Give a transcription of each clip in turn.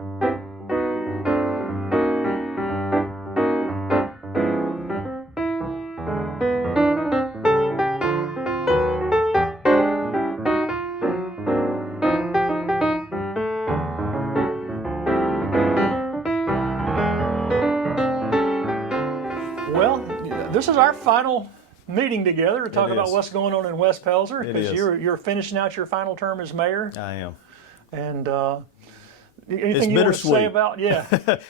Well, this is our final meeting together to talk about what's going on in West Pelzer, because you're finishing out your final term as mayor. I am. And anything you want to say about? Yeah,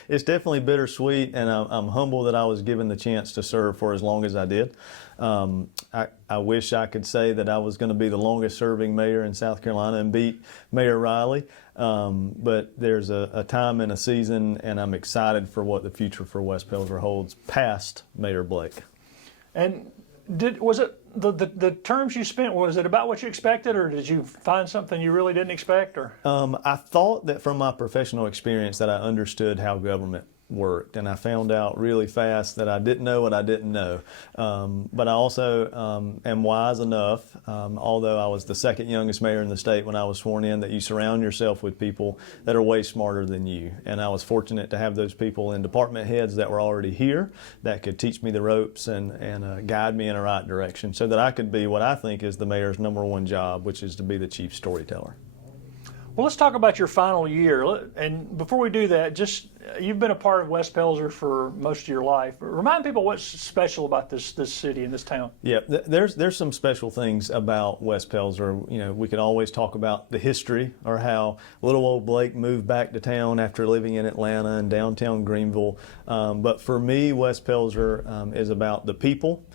it's definitely bittersweet, and I'm humble that I was given the chance to serve for as long as I did. I wish I could say that I was going to be the longest serving mayor in South Carolina and beat Mayor Riley, but there's a time and a season, and I'm excited for what the future for West Pelzer holds past Mayor Blake. And was it the terms you spent, was it about what you expected, or did you find something you really didn't expect? Or I thought that from my professional experience that I understood how government worked, and I found out really fast that I didn't know what I didn't know. But I also am wise enough, although I was the second youngest mayor in the state when I was sworn in, that you surround yourself with people that are way smarter than you. And I was fortunate to have those people in department heads that were already here that could teach me the ropes and guide me in the right direction so that I could be what I think is the mayor's #1 job, which is to be the chief storyteller. Well, let's talk about your final year. And before we do that, you've been a part of West Pelzer for most of your life. Remind people what's special about this city and this town. Yeah, there's some special things about West Pelzer. You know, we could always talk about the history, or how little old Blake moved back to town after living in Atlanta and downtown Greenville. But for me, West Pelzer is about the people,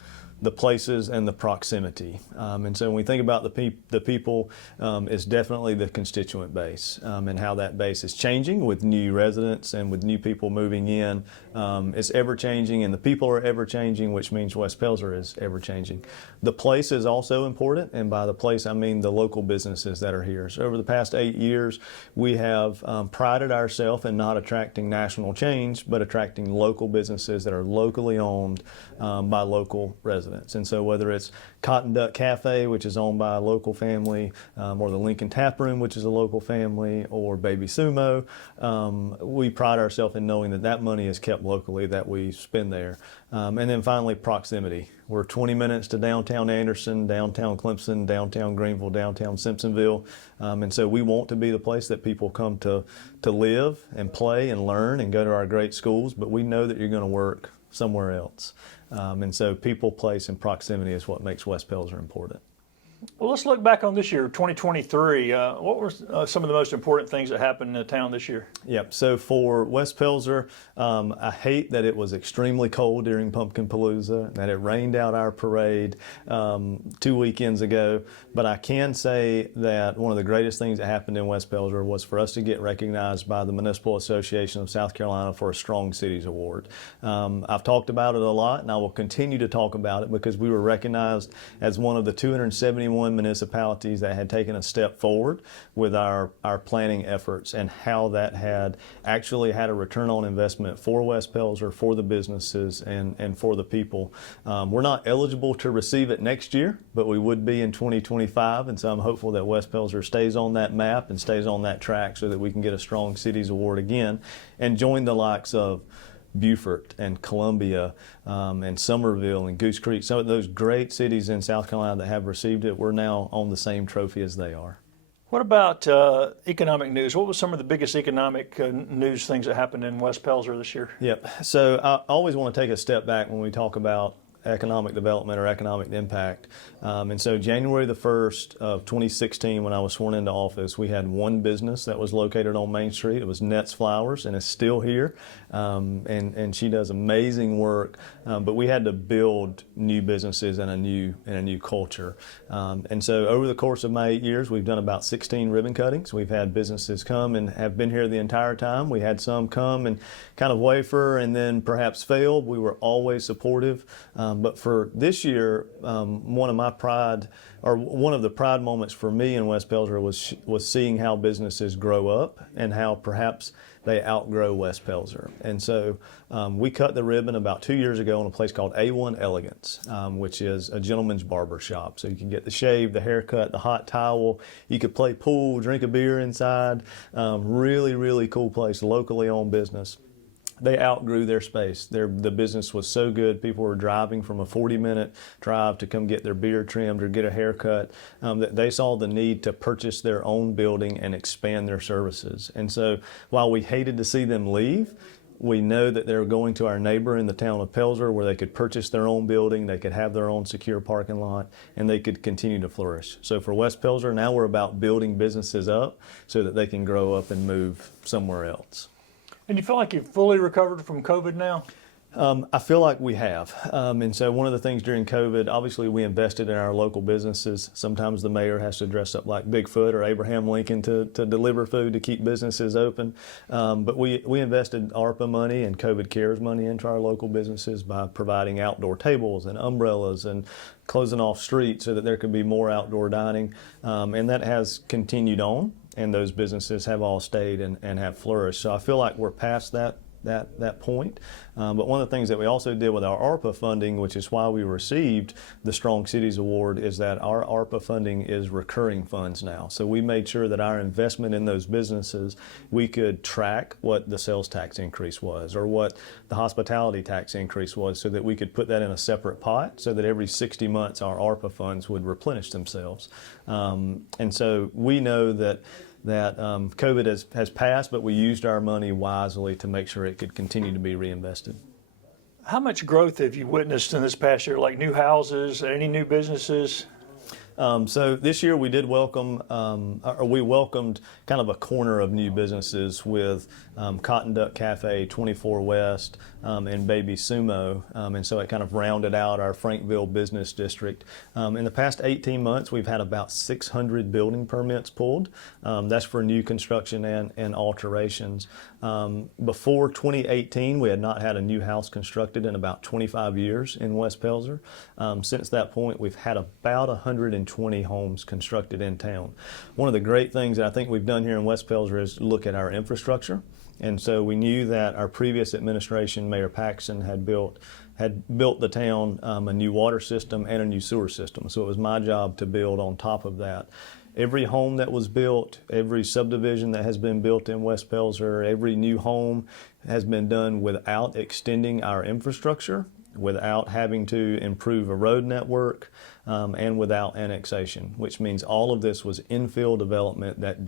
the places, and the proximity. And so when we think about the people, it's definitely the constituent base, and how that base is changing with new residents and with new people moving in. It's ever changing, and the people are ever changing, which means West Pelzer is ever changing. The place is also important, and by the place I mean the local businesses that are here. So over the past 8 years, we have prided ourselves in not attracting national change, but attracting local businesses that are locally owned by local residents. And so whether it's Cotton Duck Cafe, which is owned by a local family, or the Lincoln Tap Room, which is a local family, or Baby Sumo, we pride ourselves in knowing that that money is kept locally, that we spend there. And then finally, proximity. We're 20 minutes to downtown Anderson, downtown Clemson, downtown Greenville, downtown Simpsonville. And so we want to be the place that people come to live and play and learn and go to our great schools, but we know that you're going to work somewhere else. And so people, place, and proximity is what makes West Pelzer important. Well, let's look back on this year, 2023. What were some of the most important things that happened in the town this year? Yep. So for West Pelzer, I hate that it was extremely cold during Pumpkin Palooza, that it rained out our parade 2 weekends ago. But I can say that one of the greatest things that happened in West Pelzer was for us to get recognized by the Municipal Association of South Carolina for a Strong Cities Award. I've talked about it a lot, and I will continue to talk about it because we were recognized as one of the 271 municipalities that had taken a step forward with our planning efforts, and how that had actually had a return on investment for West Pelzer, for the businesses, and for the people. We're not eligible to receive it next year, but we would be in 2025, and so I'm hopeful that West Pelzer stays on that map and stays on that track so that we can get a Strong Cities Award again and join the likes of Beaufort and Columbia and Summerville and Goose Creek, some of those great cities in South Carolina that have received it. We're now on the same trophy as they are. What about economic news? What was some of the biggest economic news things that happened in West Pelzer this year? Yep. So I always want to take a step back when we talk about economic development or economic impact. And so January the 1st of 2016, when I was sworn into office, we had one business that was located on Main Street. It was Net's Flowers, and it's still here. And she does amazing work. But we had to build new businesses and a new culture. And so over the course of my 8 years, we've done about 16 ribbon cuttings. We've had businesses come and have been here the entire time. We had some come and kind of wafer and then perhaps failed. We were always supportive. But for this year, one of the pride moments for me in West Pelzer was seeing how businesses grow up and how perhaps they outgrow West Pelzer. And so we cut the ribbon about 2 years ago in a place called A1 Elegance, which is a gentleman's barber shop. So you can get the shave, the haircut, the hot towel. You could play pool, drink a beer inside. Really, really cool place, locally owned business. They outgrew their space. The business was so good, people were driving from a 40-minute drive to come get their beard trimmed or get a haircut, that they saw the need to purchase their own building and expand their services. And so while we hated to see them leave, we know that they're going to our neighbor in the town of Pelzer where they could purchase their own building, they could have their own secure parking lot, and they could continue to flourish. So for West Pelzer, now we're about building businesses up so that they can grow up and move somewhere else. And you feel like you've fully recovered from COVID now? I feel like we have. And so one of the things during COVID, obviously we invested in our local businesses. Sometimes the mayor has to dress up like Bigfoot or Abraham Lincoln to deliver food to keep businesses open. But we invested ARPA money and COVID CARES money into our local businesses by providing outdoor tables and umbrellas and closing off streets so that there could be more outdoor dining. And that has continued on, and those businesses have all stayed and have flourished. So I feel like we're past that point. But one of the things that we also did with our ARPA funding, which is why we received the Strong Cities Award, is that our ARPA funding is recurring funds now. So we made sure that our investment in those businesses, we could track what the sales tax increase was or what the hospitality tax increase was so that we could put that in a separate pot so that every 60 months our ARPA funds would replenish themselves. And so we know that COVID has passed, but we used our money wisely to make sure it could continue to be reinvested. How much growth have you witnessed in this past year, like new houses, any new businesses? So this year we did welcomed kind of a corner of new businesses with Cotton Duck Cafe, 24 West, and Baby Sumo. And so it kind of rounded out our Frankville business district. In the past 18 months, we've had about 600 building permits pulled. That's for new construction and alterations. Before 2018, we had not had a new house constructed in about 25 years in West Pelzer. Since that point, we've had about 120 homes constructed in town. One of the great things that I think we've done here in West Pelzer is look at our infrastructure. And so we knew that our previous administration, Mayor Paxson, had built the town a new water system and a new sewer system. So it was my job to build on top of that. Every home that was built, every subdivision that has been built in West Pelzer, every new home has been done without extending our infrastructure, without having to improve a road network, and without annexation, which means all of this was infill development that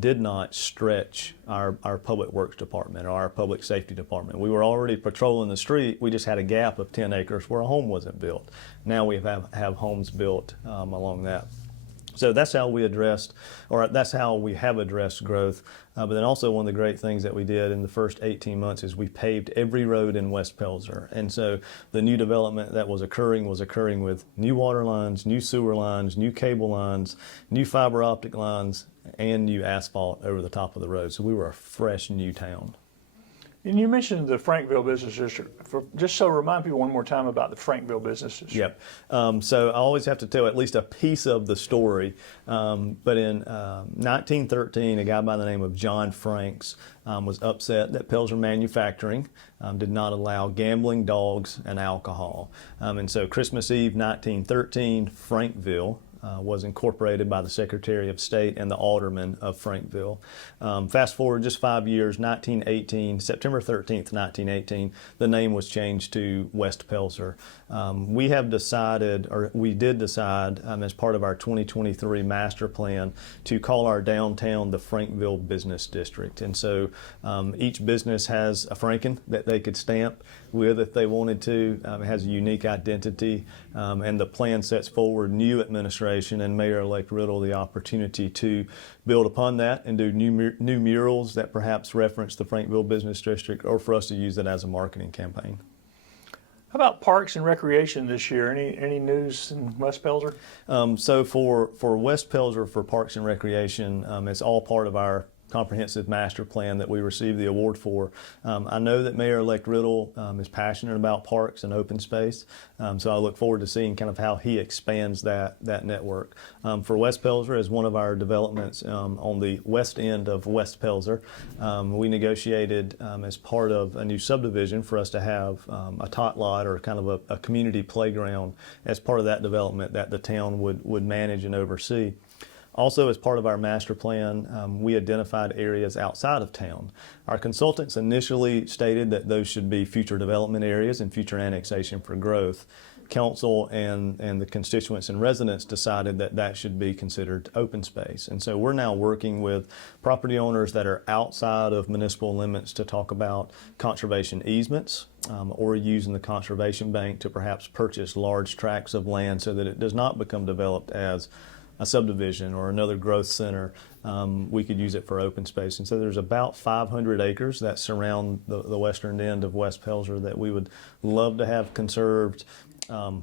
did not stretch our public works department or our public safety department. We were already patrolling the street. We just had a gap of 10 acres where a home wasn't built. Now we have homes built along that. So that's how we have addressed growth. But then also one of the great things that we did in the first 18 months is we paved every road in West Pelzer. And so the new development that was occurring with new water lines, new sewer lines, new cable lines, new fiber optic lines, and new asphalt over the top of the road. So we were a fresh new town. And you mentioned the Frankville Business District. Just so remind people one more time about the Frankville Business District. Yep. So I always have to tell at least a piece of the story. But in 1913, a guy by the name of John Franks was upset that Pelzer Manufacturing did not allow gambling, dogs, and alcohol. And so Christmas Eve 1913, Frankville was incorporated by the Secretary of State and the Alderman of Frankville. Fast forward just 5 years, 1918, September 13th, 1918, the name was changed to West Pelzer. We did decide as part of our 2023 master plan to call our downtown the Frankville Business District. And so each business has a Franken that they could stamp with if they wanted to. It has a unique identity, and the plan sets forward new administration and Mayor-Elect Riddle the opportunity to build upon that and do new murals that perhaps reference the Frankville Business District, or for us to use it as a marketing campaign. How about parks and recreation this year? Any news in West Pelzer? So for West Pelzer, for parks and recreation, it's all part of our comprehensive master plan that we received the award for. I know that Mayor-Elect Riddle is passionate about parks and open space, so I look forward to seeing kind of how he expands that network. For West Pelzer, as one of our developments on the west end of West Pelzer, we negotiated as part of a new subdivision for us to have a tot lot, or kind of a community playground, as part of that development that the town would manage and oversee. Also, as part of our master plan, we identified areas outside of town. Our consultants initially stated that those should be future development areas and future annexation for growth. Council and the constituents and residents decided that that should be considered open space. And so we're now working with property owners that are outside of municipal limits to talk about conservation easements, or using the conservation bank to perhaps purchase large tracts of land so that it does not become developed as a subdivision or another growth center. We could use it for open space. And so there's about 500 acres that surround the western end of West Pelzer that we would love to have conserved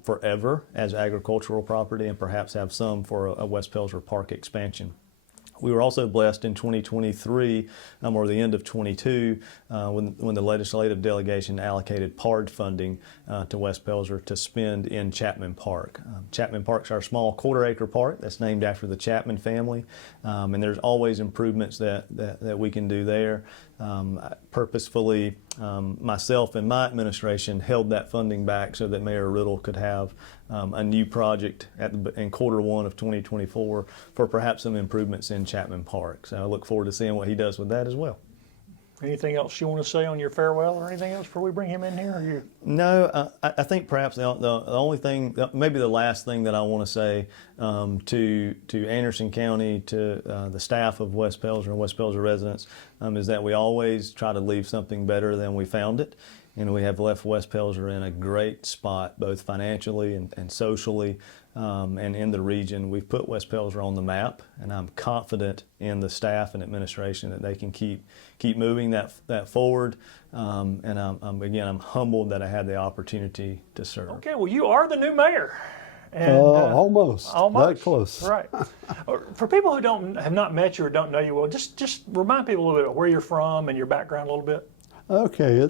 forever as agricultural property, and perhaps have some for a West Pelzer Park expansion. We were also blessed in 2023, or the end of 22, when the legislative delegation allocated PARD funding to West Pelzer to spend in Chapman Park. Chapman Park's our small quarter-acre park that's named after the Chapman family, and there's always improvements that we can do there. Purposefully, myself and my administration held that funding back so that Mayor Riddle could have a new project in Q1 of 2024 for perhaps some improvements in Chapman Park. So I look forward to seeing what he does with that as well. Anything else you want to say on your farewell, or anything else before we bring him in here? Or you? No, I think perhaps the only thing, maybe the last thing that I want to say to Anderson County, to the staff of West Pelzer and West Pelzer residents, is that we always try to leave something better than we found it. And we have left West Pelzer in a great spot, both financially and socially, and in the region. We've put West Pelzer on the map, and I'm confident in the staff and administration that they can keep moving that forward. And I'm humbled that I had the opportunity to serve. Okay, well, you are the new mayor. And, almost. That close. Right. For people who have not met you or don't know you well, just remind people a little bit of where you're from and your background a little bit. Okay,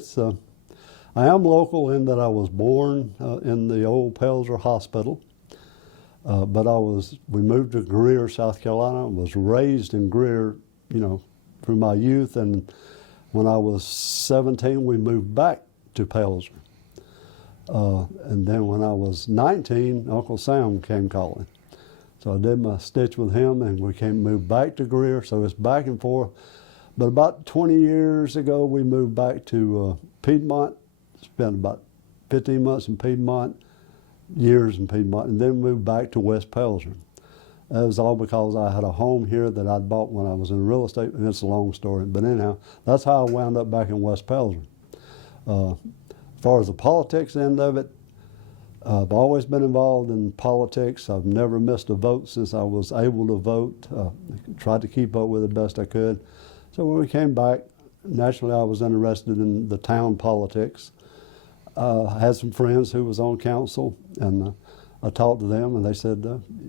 I am local in that I was born in the old Pelzer Hospital, but we moved to Greer, South Carolina, and was raised in Greer, through my youth. And when I was 17, we moved back to Pelzer. And then when I was 19, Uncle Sam came calling. So I did my stitch with him, and we moved back to Greer, so it's back and forth. But about 20 years ago, we moved back to Piedmont, spent about 15 months in Piedmont, years in Piedmont, and then moved back to West Pelzer. That was all because I had a home here that I'd bought when I was in real estate, and it's a long story. But anyhow, that's how I wound up back in West Pelzer. As far as the politics end of it, I've always been involved in politics. I've never missed a vote since I was able to vote. Tried to keep up with it best I could. So when we came back, naturally I was interested in the town politics. I had some friends who was on council, and I talked to them, and they said,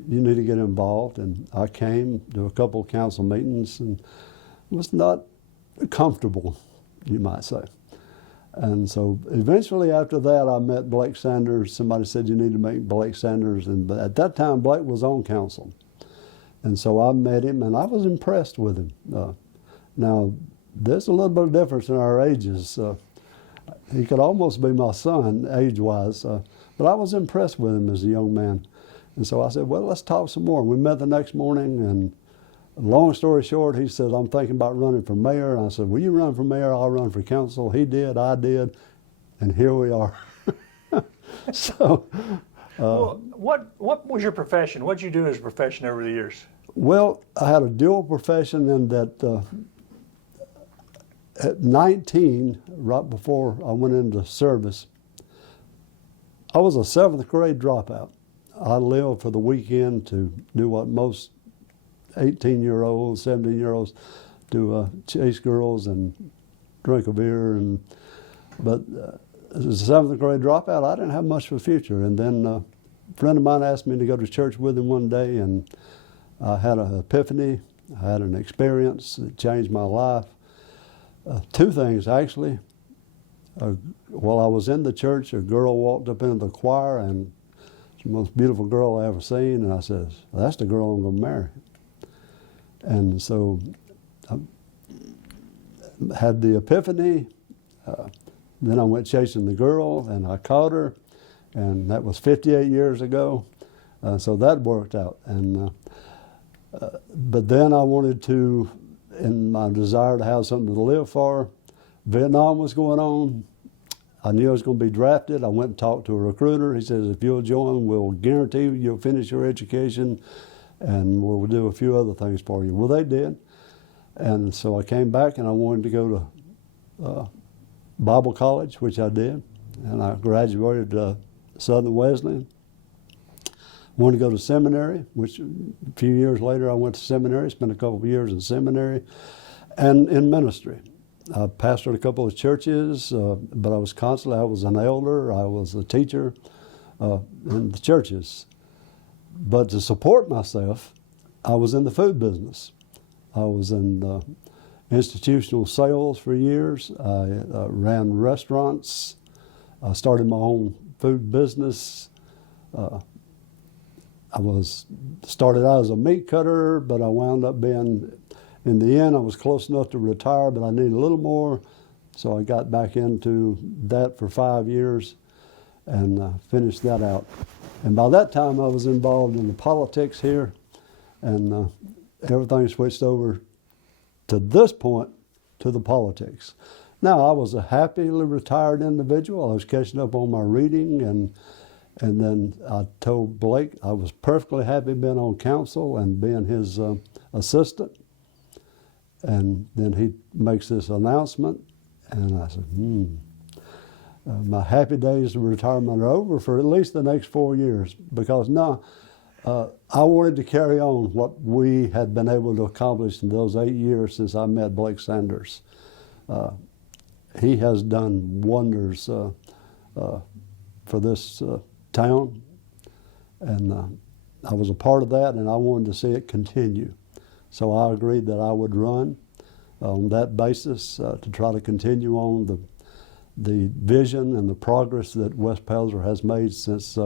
you need to get involved. And I came to a couple of council meetings and was not comfortable, you might say. And so eventually after that, I met Blake Sanders. Somebody said, you need to meet Blake Sanders. And at that time, Blake was on council. And so I met him, and I was impressed with him. Now, there's a little bit of difference in our ages. He could almost be my son, age-wise. But I was impressed with him as a young man. And so I said, well, let's talk some more. We met the next morning, and long story short, he said, I'm thinking about running for mayor. And I said, will you run for mayor? I'll run for council. He did, I did, and here we are. So, well, what was your profession? What did you do as a profession over the years? Well, I had a dual profession in that at 19, right before I went into service, I was a 7th grade dropout. I lived for the weekend to do what most 18-year-olds, 17-year-olds do, chase girls and drink a beer. But as a 7th grade dropout, I didn't have much of a future. And then a friend of mine asked me to go to church with him one day, and I had an epiphany. I had an experience that changed my life. Two things, actually. While I was in the church, a girl walked up into the choir, and it's the most beautiful girl I ever seen, and I says, that's the girl I'm going to marry. And so I had the epiphany. Then I went chasing the girl, and I caught her, and that was 58 years ago. So that worked out. And but then I wanted to, in my desire to have something to live for, Vietnam was going on. I knew I was going to be drafted. I went and talked to a recruiter. He says, if you'll join, we'll guarantee you'll finish your education, and we'll do a few other things for you. Well, they did. And so I came back, and I wanted to go to Bible college, which I did. And I graduated Southern Wesleyan. Wanted to go to seminary, which a few years later I went to seminary, spent a couple of years in seminary, and in ministry. I pastored a couple of churches, but I was an elder, I was a teacher in the churches. But to support myself, I was in the food business. I was in institutional sales for years. I ran restaurants. I started my own food business. I started out as a meat cutter, but I wound up being, in the end, I was close enough to retire, but I needed a little more, so I got back into that for 5 years and finished that out. And by that time, I was involved in the politics here, and everything switched over to this point to the politics. Now, I was a happily retired individual. I was catching up on my reading, and then I told Blake I was perfectly happy being on council and being his assistant. And then he makes this announcement, and I said, my happy days of retirement are over for at least the next 4 years, because now I wanted to carry on what we had been able to accomplish in those 8 years since I met Blake Sanders. He has done wonders for this town, and I was a part of that, and I wanted to see it continue. So I agreed that I would run on that basis to try to continue on the vision and the progress that West Pelzer has made since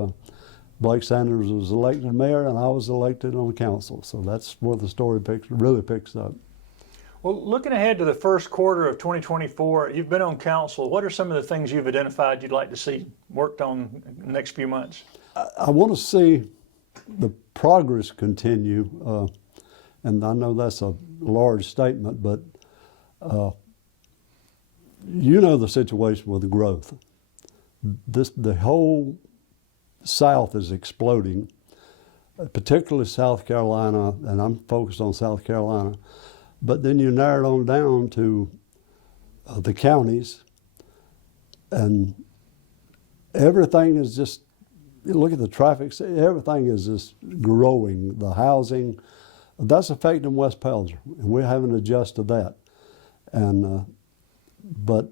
Blake Sanders was elected mayor and I was elected on council. So that's where the story really picks up. Well, looking ahead to the first quarter of 2024, you've been on council. What are some of the things you've identified you'd like to see worked on in the next few months? I want to see the progress continue, and I know that's a large statement, but you know the situation with growth. The whole South is exploding, particularly South Carolina, and I'm focused on South Carolina. But then you narrow it on down to the counties, and everything is just, you look at the traffic, everything is just growing. The housing, that's affecting West Pelzer, and we're having to adjust to that. And but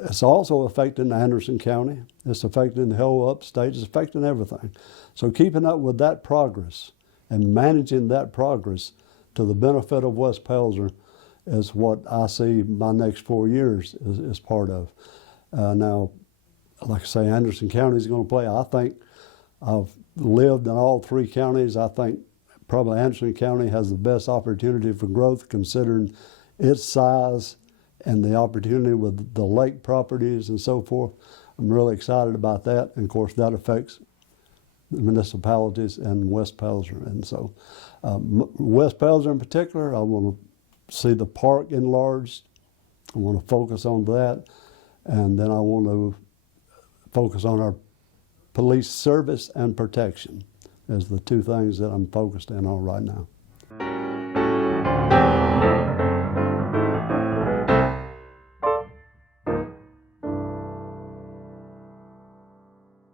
it's also affecting Anderson County. It's affecting the whole upstate. It's affecting everything. So keeping up with that progress and managing that progress to the benefit of West Pelzer is what I see my next 4 years is part of. Now, like I say, Anderson County is going to play. I think I've lived in all three counties. I think probably Anderson County has the best opportunity for growth considering its size and the opportunity with the lake properties and so forth. I'm really excited about that. And of course, that affects the municipalities and West Pelzer. And so West Pelzer in particular, I want to see the park enlarged. I want to focus on that. And then I want to focus on our police service and protection as the two things that I'm focused in on right now.